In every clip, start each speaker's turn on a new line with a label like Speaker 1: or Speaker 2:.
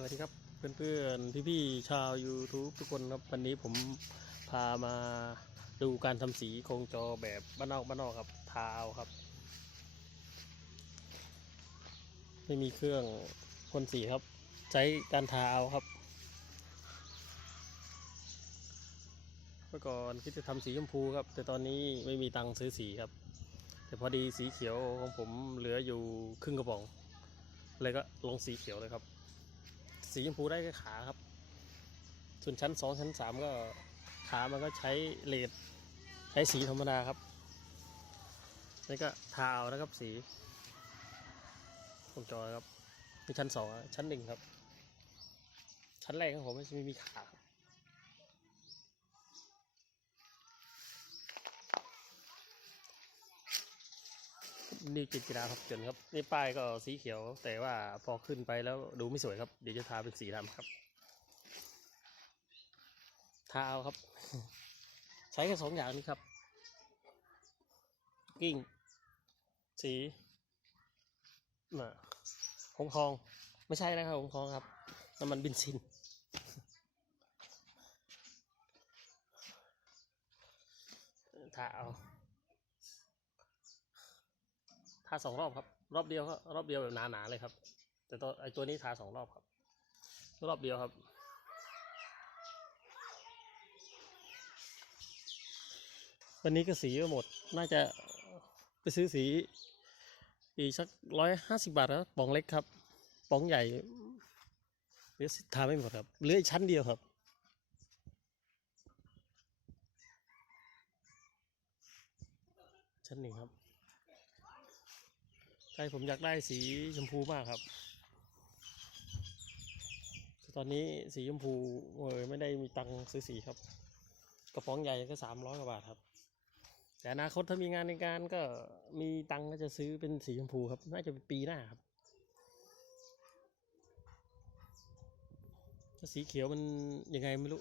Speaker 1: สวัสดีครับเพื่อนๆพี่ๆชาว YouTube ทุกคนครับวันนี้ผมพามาดูการทำสีโครงจอแบบบ้านนอกบ้านนอกครับทาวครับ ไม่มีเครื่องพ่นสีครับ ใช้การทาเอาครับ เมื่อก่อนคิดจะทำสีชมพูครับ แต่ตอนนี้ไม่มีตังค์ซื้อสีครับ แต่พอดีสีเขียวของผมเหลืออยู่ครึ่งกระป๋องเลยก็ลงสีเขียวเลยครับ สีชมพูได้แค่ขาครับ ส่วนชั้นสองชั้นสามก็ขามันก็ใช้เลดใช้สีธรรมดาครับ นี่ก็ทาเอานะครับสีวงจรครับเป็นชั้นสองชั้นหนึ่งครับ ชั้นแรกของผมไม่มีขาครับ นี่จิตกีฬาครับจนครับนี่ป้ายก็สีเขียว แต่ว่าพอขึ้นไปแล้วดูไม่สวยครับ เดี๋ยวจะทาเป็นสีดำครับ ทาเอาครับ ใช้แค่สองอย่างนี้ครับ กิ้ง สีน่ะหงทอง ไม่ใช่นะครับหงทองครับน้ำมันบินซินทาเอา ทาสองรอบครับ รอบเดียวก็รอบเดียวแบบหนาๆเลยครับ แต่ตัวไอตัวนี้ทาสองรอบครับ รอบเดียวครับ วันนี้ก็สีก็หมด น่าจะไปซื้อสี อีกสักร้อยห้าสิบาทครับป๋องเล็กครับป๋องใหญ่เหลือทาไม่หมดครับเหลืออีกชั้นเดียวครับชั้นหนึ่งครับ ใช่ผมอยากได้สีชมพูมากครับแต่ตอนนี้สีชมพูเออไม่ได้มีตังค์ซื้อสีครับ กระป๋องใหญ่ก็สามร้อยกว่าบาทครับแต่อนาคตถ้ามีงานในการก็มีตังค์ก็จะซื้อเป็นสีชมพูครับ น่าจะเป็นปีหน้าครับ ถ้าสีเขียวมันยังไงไม่รู้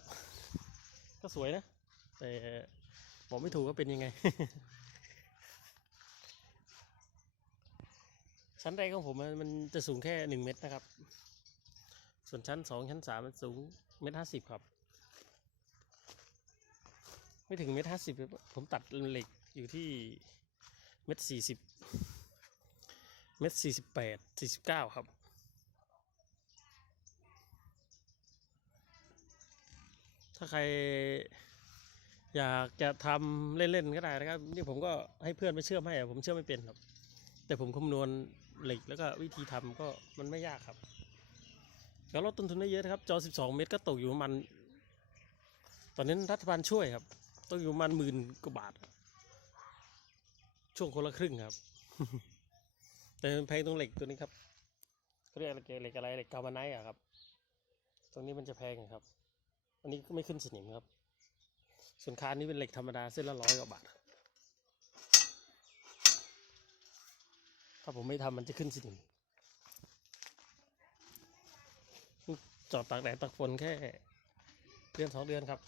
Speaker 1: ก็สวยนะ แต่บอกไม่ถูกว่าเป็นยังไง ชั้นแรกของผมมันจะสูงแค่หนึ่งเมตรนะครับ ส่วนชั้นสองชั้นสามมันสูงเมตรห้าสิบครับ ไม่ถึงเมตรห้าสิบผมตัดเหล็กอยู่ที่เมตรสี่สิบเมตรสี่สิบแปดสี่สิบเก้าครับถ้าใครอยากจะทำเล่นๆก็ได้นะครับ นี่ผมก็ให้เพื่อนไปเชื่อมให้ผมเชื่อมไม่เป็นครับ แต่ผมคำนวณ เหล็กแล้วก็วิธีทำก็มันไม่ยากครับแล้วลดต้นทุนได้เยอะนะครับ จอ 12 เมตรก็ตกอยู่ประมาณตอนนั้รัฐบาลช่วยครับตกอยู่ประมาณหมื่นกว่าบาท ช่วงคนละครึ่งครับ แต่แพงตรงเหล็กตัวนี้ครับเขาเรียกอะไรเหล็กอะไรเหล็กกามาไนอะครับ ตรงนี้มันจะแพงอะครับ อันนี้ก็ไม่ขึ้นสนิมครับ ส่วนคานนี้เป็นเหล็กธรรมดาเส้นละร้อยกว่าบาทครับ ถ้าผมไม่ทำมันจะขึ้นสนิมจอดตากแดดตากฝนแค่เดือนสองเดือนครับ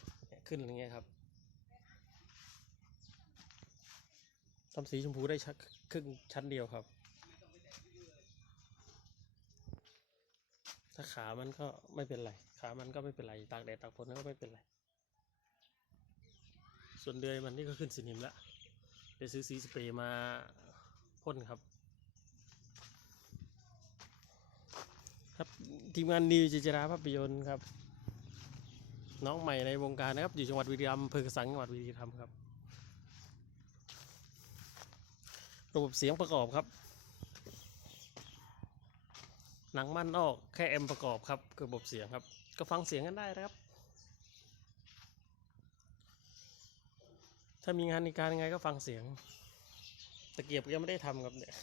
Speaker 1: ขึ้นอย่างเงี้ยครับทำสีชมพูได้ชักครึ่งชั้นเดียวครับ ถ้าขามันก็ไม่เป็นไร ขามันก็ไม่เป็นไร ตากแดดตากฝนก็ไม่เป็นไร ส่วนเดือยมันนี่ก็ขึ้นสนิมละไปซื้อสีสเปรย์มาพ่นครับ ครับ ทีมงานนิวจิจราภาพยนตร์ครับ น้องใหม่ในวงการนะครับ อยู่จังหวัดบุรีรัมย์อำเภอกระสังจังหวัดบุรีรัมย์ครับ ระบบเสียงประกอบครับ หนังมั่นออกแค่แอมประกอบครับคือระบบเสียงครับ ก็ฟังเสียงกันได้นะครับ ถ้ามีงานในการยังไงก็ฟังเสียง ตะเกียบยังไม่ได้ทำครับเนี่ย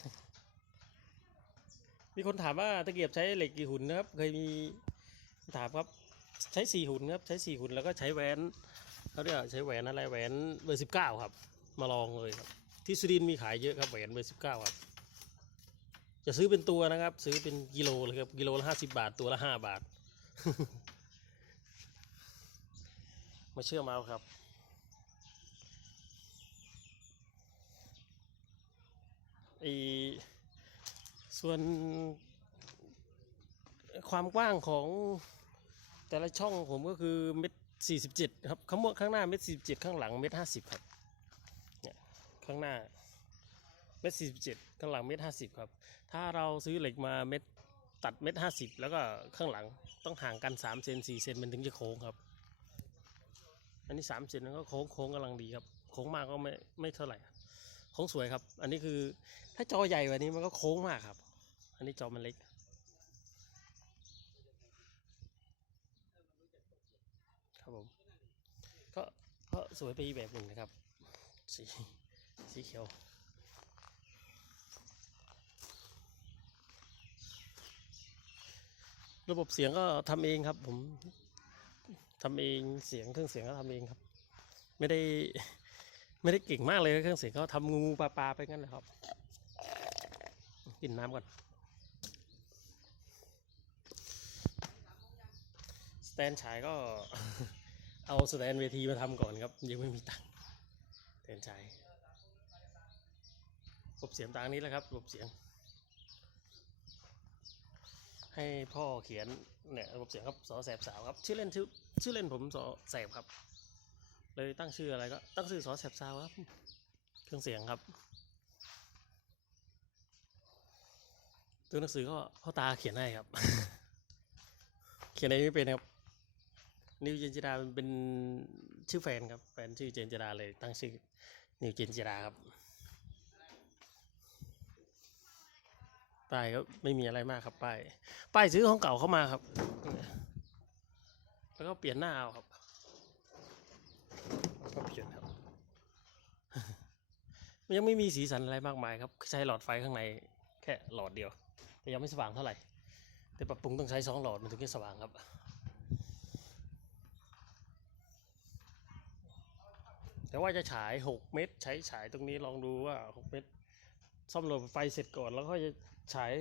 Speaker 1: มีคนถามว่าตะเกียบใช้เหล็กกี่หุ่นนะครับ เคยมีถามครับใช้สี่หุ่นครับ ใช้สี่หุ่นแล้วก็ใช้แหวนเขาเรียกใช้แหวนอะไรแหวนเบอร์สิบเก้าครับ มาลองเลยครับ ที่สุรินมีขายเยอะครับแหวนเบอร์สิบเก้าครับ จะซื้อเป็นตัวนะครับ ซื้อเป็นกิโลเลยครับกิโลละห้าสิบาทตัวละห้าบาท มาเชื่อมาเอาครับไอ ส่วนความกว้างของแต่ละช่องผมก็คือเม็ดสี่สิบเจ็ดครับข้างบนข้างหน้าเม็ดสี่สิบเจ็ดข้างหลังเม็ดห้าสิบครับเนี่ยข้างหน้าเม็ดสี่สิบเจ็ดข้างหลังเม็ดห้าสิบครับ ถ้าเราซื้อเหล็กมาเม็ดตัดเม็ดห้าสิบแล้วก็ข้างหลังต้องห่างกันสามเซนสี่เซนมันถึงจะโค้งครับ อันนี้สามเซนมันก็โค้งโค้งกำลังดีครับ โค้งมากก็ไม่ไม่เท่าไหร่ โค้งสวยครับ อันนี้คือถ้าจอใหญ่กว่านี้มันก็โค้งมากครับ อันนี้จอมันเล็ก ครับผม ก็ก็สวยไปอีกแบบหนึ่งนะครับ สีสีเขียวระบบเสียงก็ทำเองครับ ผมทำเองเสียงเครื่องเสียงก็ทำเองครับ ไม่ได้ ไม่ได้เก่งมากเลยเครื่องเสียงก็ทำงูปลาปลาไปงั้นนะครับ กินน้ำก่อน สแตนฉายก็เอาสแตนเวทีมาทำก่อนครับ ยังไม่มีตังค์สแตนฉายรบเสียงตางนี้แหล้วครับรบบเสียง ให้พ่อเขียนเนี่ยระบบเสียงครับสอแสบสาวครับ ชื่อเล่นชื่อชื่อเล่นผมสอแสบครับ เลยตั้งชื่ออะไรก็ตั้งชื่อสอแสบสาวครับ เครื่องเสียงครับตัวหนังสือก็พ่อตาเขียนให้ครับ เขียนอะไรไม่เป็นครับ นิวเจนจิราเป็นชื่อแฟนครับ แฟนชื่อเจนจิราเลยตั้งชื่อนิวเจนจิราครับป้ายก็ไม่มีอะไรมากครับป้าย ป้ายซื้อของเก่าเข้ามาครับ แล้วก็เปลี่ยนหน้าเอาครับ ก็เปลี่ยนครับ มันยังไม่มีสีสันอะไรมากมายครับ ใช้หลอดไฟข้างในแค่หลอดเดียว แต่ยังไม่สว่างเท่าไหร่ แต่ปรับปรุงต้องใช้สองหลอดมันถึงจะสว่างครับแต่ว่าจะฉาย 6 เมตร ใช้ฉายตรงนี้ลองดูว่า 6 เมตร ซ่อมระบบไฟเสร็จก่อน แล้วก็จะฉาย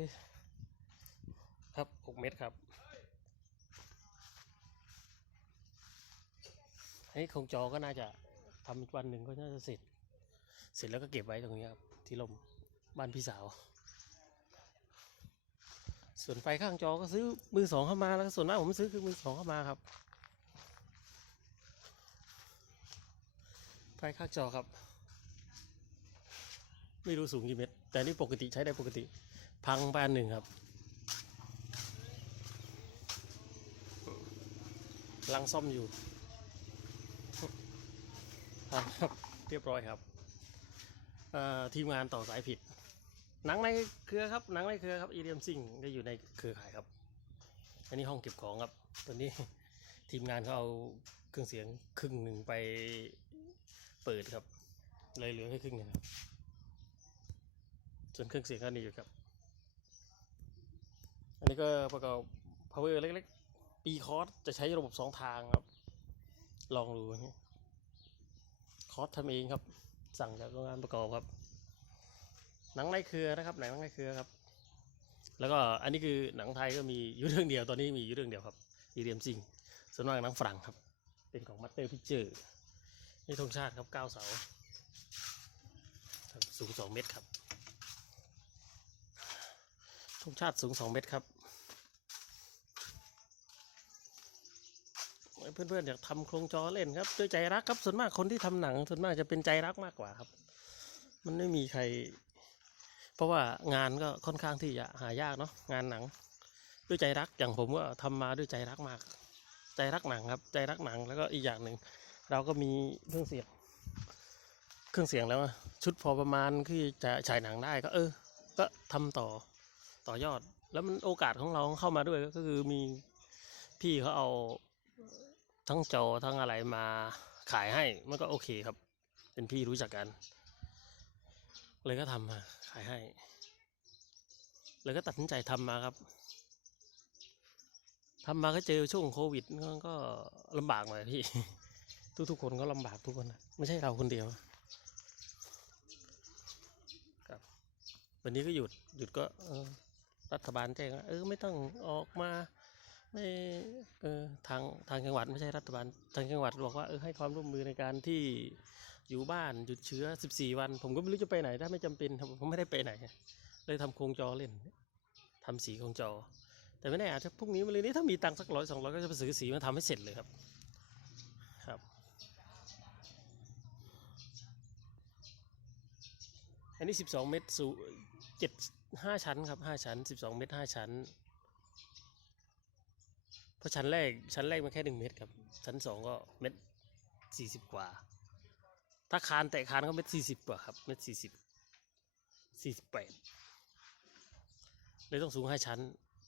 Speaker 1: ครับ 6 เมตรครับไอ้ของจอก็น่าจะ ทำอีกวันหนึ่งก็น่าจะเสร็จ เสร็จแล้วก็เก็บไว้ตรงนี้ครับที่ลมบ้านพี่สาว ส่วนไฟข้างจอก็ซื้อมือสองเข้ามาแล้วส่วนมากผมซื้อคือมือสองเข้ามาครับ ไฟข้างจอครับ ไม่รู้สูงกี่เมตร แต่นี่ปกติใช้ได้ปกติ พังไปอันหนึ่งครับกำลังซ่อมอยู่ ครับเรียบร้อยครับทีมงานต่อสายผิด หนังในเครือครับหนังในเครือครับอีเดียมซิงก็อยู่ในเครือข่ายครับ อันนี้ห้องเก็บของครับ ตอนนี้ทีมงานเขาเอาเครื่องเสียงครึ่งหนึ่งไปเปิดครับ เลยเหลือแค่ครึ่งหนึงครับส่วนเครื่องเสียงก็นี่อยู่ครับ อันนี้ก็ประกอบ power เล็กๆปีคอร์สจะใช้ระบบสองทางครับ ลองดูนี่ คอสทำเองครับ สั่งจากโรงงานประกอบครับ หนังในเครือนะครับหนังในเครือครับ แล้วก็อันนี้คือหนังไทยก็มีอยู่เรื่องเดียวตอนนี้มีอยู่เรื่องเดียวครับอีเรียมซิงส่วนมากหนังฝรั่งครับ เป็นของมัตเตอร์พิเจอร์นี่ธงชาติครับเก้าเสาสูงสองเมตรครับธงชาติสูงสองเมตรครับ เพื่อนๆอยากทำโครงจอเล่นครับด้วยใจรักครับส่วนมากคนที่ทำหนังส่วนมากจะเป็นใจรักมากกว่าครับ มันไม่มีใคร เพราะว่างานก็ค่อนข้างที่จะหายากเนาะงานหนัง ด้วยใจรักอย่างผมก็ทำมาด้วยใจรักมาก ใจรักหนังครับ ใจรักหนังแล้วก็อีกอย่างหนึ่งเราก็มีเครื่องเสียง เครื่องเสียงแล้วชุดพอประมาณที่จะฉายหนังได้ก็ เออ ก็ทำต่อต่อยอด แล้วมันโอกาสของเราเข้ามาด้วยก็คือมีพี่เขาเอา ทั้งจอทั้งอะไรมาขายให้มันก็โอเคครับ เป็นพี่รู้จักกัน เลยก็ทำมาขายให้ เลยก็ตัดสินใจทำมาครับทำมาก็เจอช่วงโควิดก็ก็ลำบากหน่อยพี่ ทุกๆคนก็ลำบากทุกคนนะไม่ใช่เราคนเดียวครับ วันนี้ก็หยุดหยุดก็รัฐบาลแจ้งว่าเออไม่ต้องออกมา ไม่เออทางทางจังหวัดไม่ใช่รัฐบาลทางจังหวัดบอกว่าเออให้ความร่วมมือในการที่อยู่บ้านหยุดเชื้อ 14 วัน ผมก็ไม่รู้จะไปไหนถ้าไม่จำเป็นผมไม่ได้ไปไหน เลยทำโครงจอเล่นทำสีโครงจอ แต่ไม่แน่อาจจะพรุ่งนี้มาเลยนี้ถ้ามีตังค์สักร้อยสองร้อยก็จะไปซื้อสีมาทำให้เสร็จเลยครับ ครับ อันนี้สิบสองเมตรสูเจ็ดห้าชั้นครับห้าชั้นสิบสองเมตรห้าชั้น ราะชั้นแรกชั้นแรกมันแค่หนึ่งเมตรครับ ชั้นสองก็เมตรสี่สิบกว่า ถ้าคานแตะคานก็เมตรสี่สิบกว่าครับเมตรสี่สิบสี่สิบแปดเลยต้องสูงห้าชั้น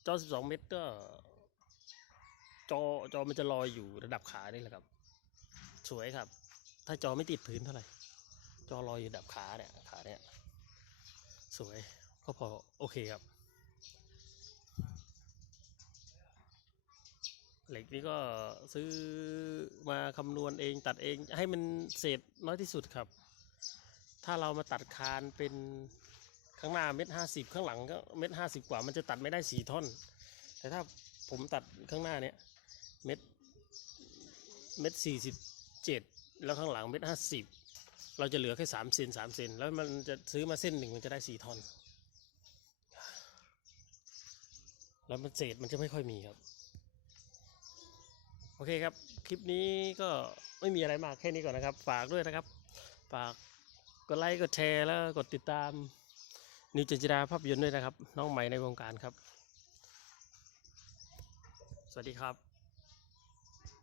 Speaker 1: จอสิบสองเมตรก็จอจอมันจะลอยอยู่ระดับขานี่แหละครับ สวยครับ ถ้าจอไม่ติดพื้นเท่าไหร่ จอลอยอยู่ระดับขาเนี่ยขาเนี่ยสวยก็พอโอเคครับ เหล็กนี่ก็ซื้อมาคำนวณเองตัดเองให้มันเศษน้อยที่สุดครับ ถ้าเรามาตัดคานเป็นข้างหน้าเม็ดห้าสิบข้างหลังก็เม็ดห้าสิบกว่ามันจะตัดไม่ได้สี่ท่อน แต่ถ้าผมตัดข้างหน้าเนี่ยเม็ดเม็ดสี่สิบเจ็ดแล้วข้างหลังเม็ดห้าสิบเราจะเหลือแค่สามเซนสามเซนแล้วมันจะซื้อมาเส้นหนึ่งมันจะได้สี่ท่อน แล้วมันเศษมันจะไม่ค่อยมีครับ โอเคครับ คลิปนี้ก็ไม่มีอะไรมากแค่นี้ก่อนนะครับ ฝากด้วยนะครับ ฝากกดไลค์กดแชร์แล้วกดติดตามนิวเจนจิราภาพยนตร์ด้วยนะครับ น้องใหม่ในวงการครับ สวัสดีครับ